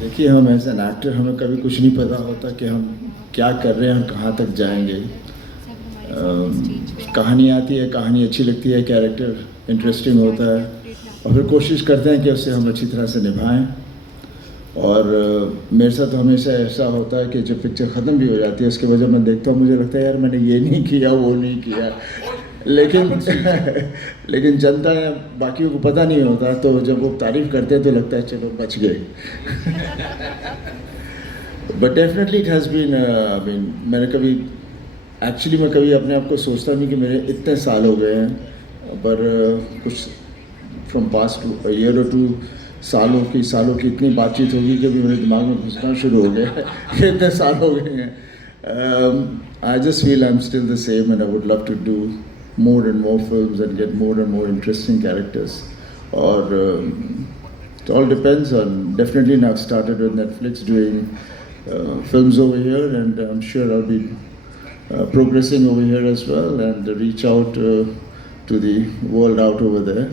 देखिए, हम as an actor हमें कभी कुछ नहीं पता होता कि हम क्या कर रहे हैं और कहाँ तक जाएंगे। कहानी आती है, कहानी अच्छी लगती है, कैरेक्टर इंटरेस्टिंग होता है और फिर कोशिश करते हैं कि उसे हम अच्छी तरह से निभाएं। और मेरे साथ हमेशा ऐसा होता है कि जब पिक्चर ख़त्म भी हो जाती है उसके बाद जब मैं देखता हूँ मुझे लगता है यार मैंने ये नहीं किया, वो नहीं किया, लेकिन लेकिन जनता है, बाकियों को पता नहीं होता, तो जब वो तारीफ़ करते हैं तो लगता है चलो बच गए। But definitely it has been, I mean मैंने कभी एक्चुअली मैं कभी अपने आप को सोचता नहीं कि मेरे इतने साल हो गए हैं, पर कुछ फ्रॉम पास्ट टू ईयर और टू सालों की इतनी बातचीत होगी कि अभी मेरे दिमाग में घुसना शुरू हो गया है कि इतने साल हो गए हैं। I just feel I am still the same and I would love to do more and more films and get more and more interesting characters. Or it all depends on. Definitely now I've started with Netflix doing films over here, and I'm sure I'll be progressing over here as well and reach out to the world out over there.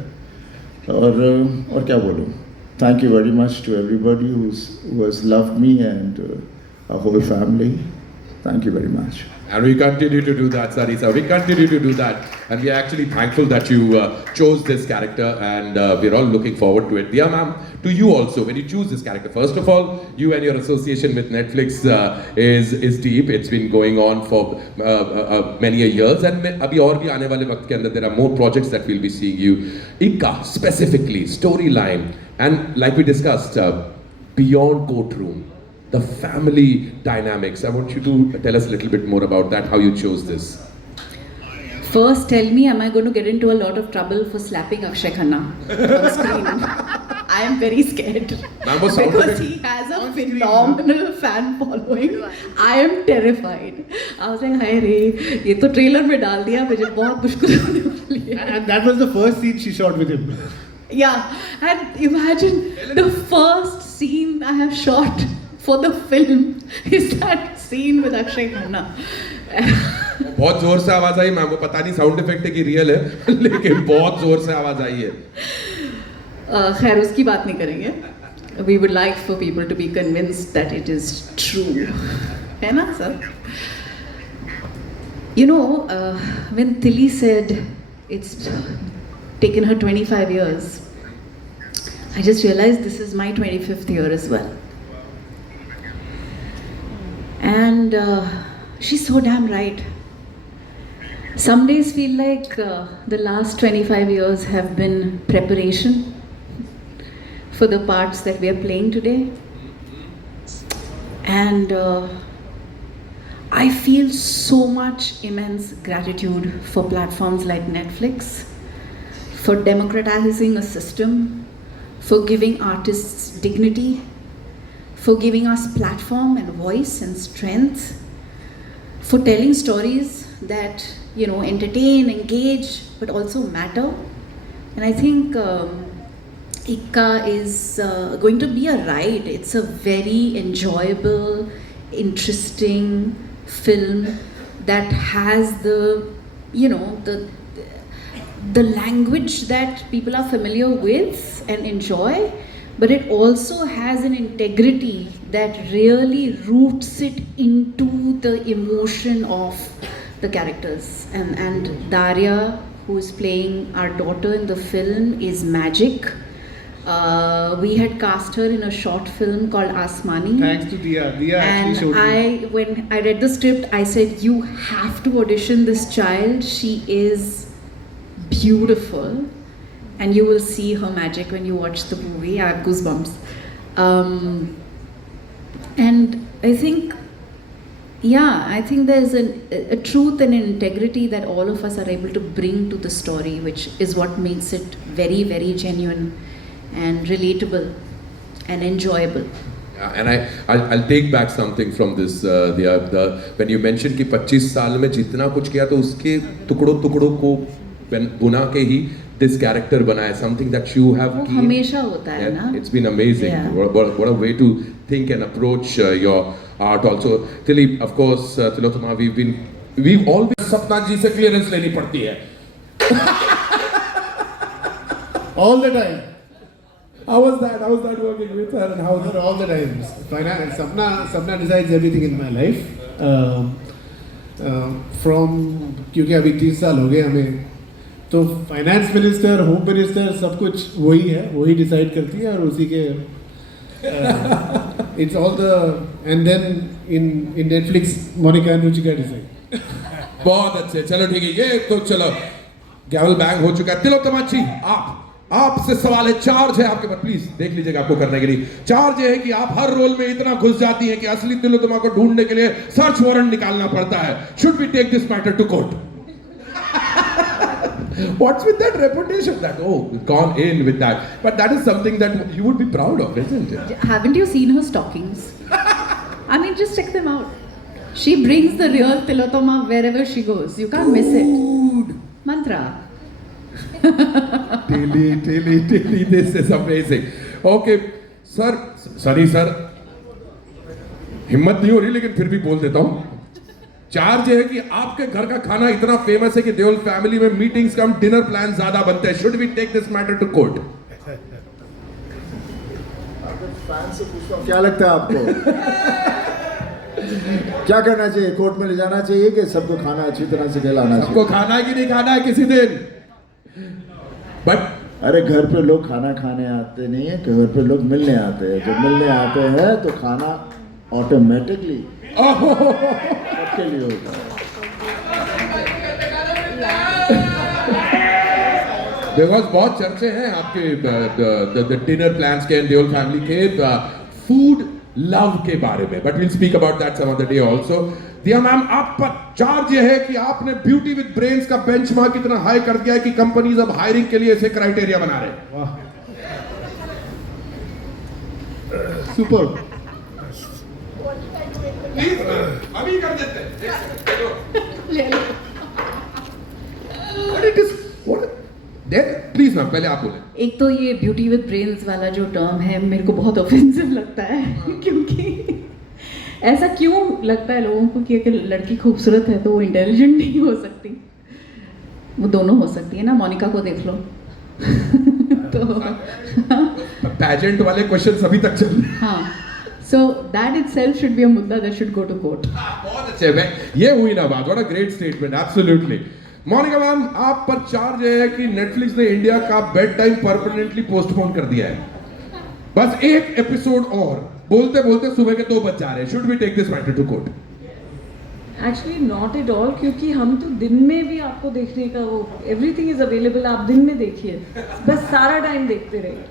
और क्या बोलूँ? Thank you very much to everybody who has loved me and our whole family. Thank you very much. And we continue to do that, Sarisa. We continue to do that. And we are actually thankful that you chose this character, and we're all looking forward to it. Diya ma'am, to you also, when you choose this character, first of all, you and your association with Netflix is deep. It's been going on for many a years. And abhi aur bhi aane wale waqt ke andar there are more projects that we'll be seeing you. Ikka, specifically, storyline. And like we discussed, beyond courtroom, the family dynamics. I want you to tell us a little bit more about that, how you chose this. First, tell me, am I going to get into a lot of trouble for slapping Akshay Khanna on screen? I am very scared because he has a phenomenal fan following. I am terrified. I was like, "Hi re, ये तो trailer में डाल दिया, मुझे बहुत मुश्किल होने वाली है." And that was the first scene she shot with him. Yeah, and imagine the first scene I have shot for the film is that scene with Akshay Khanna. बहुत जोर से आवाज आई मैम, वो पता नहीं साउंड इफेक्ट है कि real है, लेकिन बहुत जोर से आवाज आई है। खैर उसकी बात नहीं करेंगे. We would like for people to be convinced that it is true. है ना sir? You know, when Tilly said it's taken her 25 years, I just realized this is my 25th year as well. And she's so damn right. Some days feel like the last 25 years have been preparation for the parts that we are playing today. And I feel so much immense gratitude for platforms like Netflix, for democratizing a system, for giving artists dignity, for giving us platform and voice and strength, for telling stories that, you know, entertain, engage, but also matter. And I think Ikka is going to be a ride. It's a very enjoyable, interesting film that has the, you know, the language that people are familiar with and enjoy, but it also has an integrity that really roots it into the emotion of the characters. And Daria, who is playing our daughter in the film, is magic. We had cast her in a short film called Asmani. Thanks to Diya. Diya actually showed me. When I read the script, I said, you have to audition this child. She is beautiful. And you will see her magic when you watch the movie. I have goosebumps. And I think, yeah, I think there's a truth and an integrity that all of us are able to bring to the story, which is what makes it very, very genuine and relatable and enjoyable. Yeah, and I'll take back something from this. When you mentioned कि 25 साल में जितना कुछ किया तो उसके टुकड़ों को बुना के ही this character बनाया, something that you have वो हमेशा होता है ना. It's been amazing. Yeah. What a way to think and approach your art also. Tilly, of course, Tilotoma, we've always सपना जी से clearance लेनी पड़ती है. All the time. How was that? How was that working with her? And how? Not all the times. Finance. Sapna decides everything in my life. From क्योंकि अभी 30 साल हो गए हमें, तो फाइनेंस मिनिस्टर, होम मिनिस्टर, सब कुछ वही है, वही डिसाइड करती है और उसी के it's all the end then in Netflix Monica and Ruchika decide. बहुत अच्छे. चलो ठीक है, ये तो चलो गैवल बैंग हो चुका है. तिलोत्तमा जी, आपसे सवाल है. चार्ज है आपके पास, प्लीज देख लीजिएगा आपको करने के लिए. चार्ज है कि आप हर रोल में इतना घुस जाती हैं कि असली तिलोत्तमा को ढूंढने के लिए सर्च वारंट निकालना पड़ता है. Should we take this matter to court? What's with that reputation? That gone in with that, but that is something that you would be proud of, isn't it? Haven't you seen her stockings? I mean, just check them out. She brings the real Tilottama wherever she goes. You can't miss it. Mantra. Tilly, this is amazing. Okay, sir, Sunny sir, हिम्मत नहीं हो रही लेकिन फिर भी बोल देता हूँ. चार्ज है कि आपके घर का खाना इतना फेमस है कि देओल फैमिली में मीटिंग्स कम डिनर प्लान ज्यादा बनते हैं. Should we take this matter to court? Fan से पूछता हूँ, क्या लगता है आपको? क्या करना चाहिए? कोर्ट में ले जाना चाहिए कि सबको खाना अच्छी तरह से खिलाना चाहिए? सबको खाना है कि नहीं खाना है किसी दिन? बट अरे घर पे लोग खाना खाने आते नहीं है, घर पे लोग मिलने आते हैं. जब मिलने आते हैं तो खाना ऑटोमेटिकली सबके लिए होता है. बिकॉज बहुत चर्चे हैं आपके डिनर प्लान्स के, देओल फैमिली के फूड लव के बारे में, but will speak about that some other day also. Diya ma'am, आप पर चार्ज ये है कि आपने ब्यूटी विद ब्रेन्स का बेंचमार्क इतना हाई कर दिया है कि कंपनीज अब हायरिंग के लिए ऐसे क्राइटेरिया बना रहे हैं. वाह, सुपर. अभी कर देते हैं. प्लीज मैम, पहले आप बोले. एक तो ये ब्यूटी विद ब्रेन्स वाला जो टर्म है मेरे को बहुत ऑफेंसिव लगता है. क्योंकि ऐसा क्यों लगता है लोगों को कि अगर लड़की खूबसूरत है तो वो इंटेलिजेंट नहीं हो सकती? वो दोनों हो सकती है ना. मोनिका को देख लो. तो पैजेंट वाले क्वेश्चन अभी तक चल रहे हैं. हाँ, so that itself should be a mudda that should go to court. बहुत अच्छे. ये हुई ना बात. What a great statement. Absolutely. Monica ma'am, आप पर चार्ज है कि नेटफ्लिक्स ने इंडिया का बेड टाइम परमानेंटली पोस्टपोन कर दिया है. बस एक एपिसोड और, बोलते बोलते सुबह के 2 बज जा रहे हैं. Should we take this matter to court? Actually not at all, क्योंकि हम तो दिन में भी आपको देखने का वो एवरीथिंग इज अवेलेबल. आप दिन में देखिए, बस सारा टाइम देखते रहिए.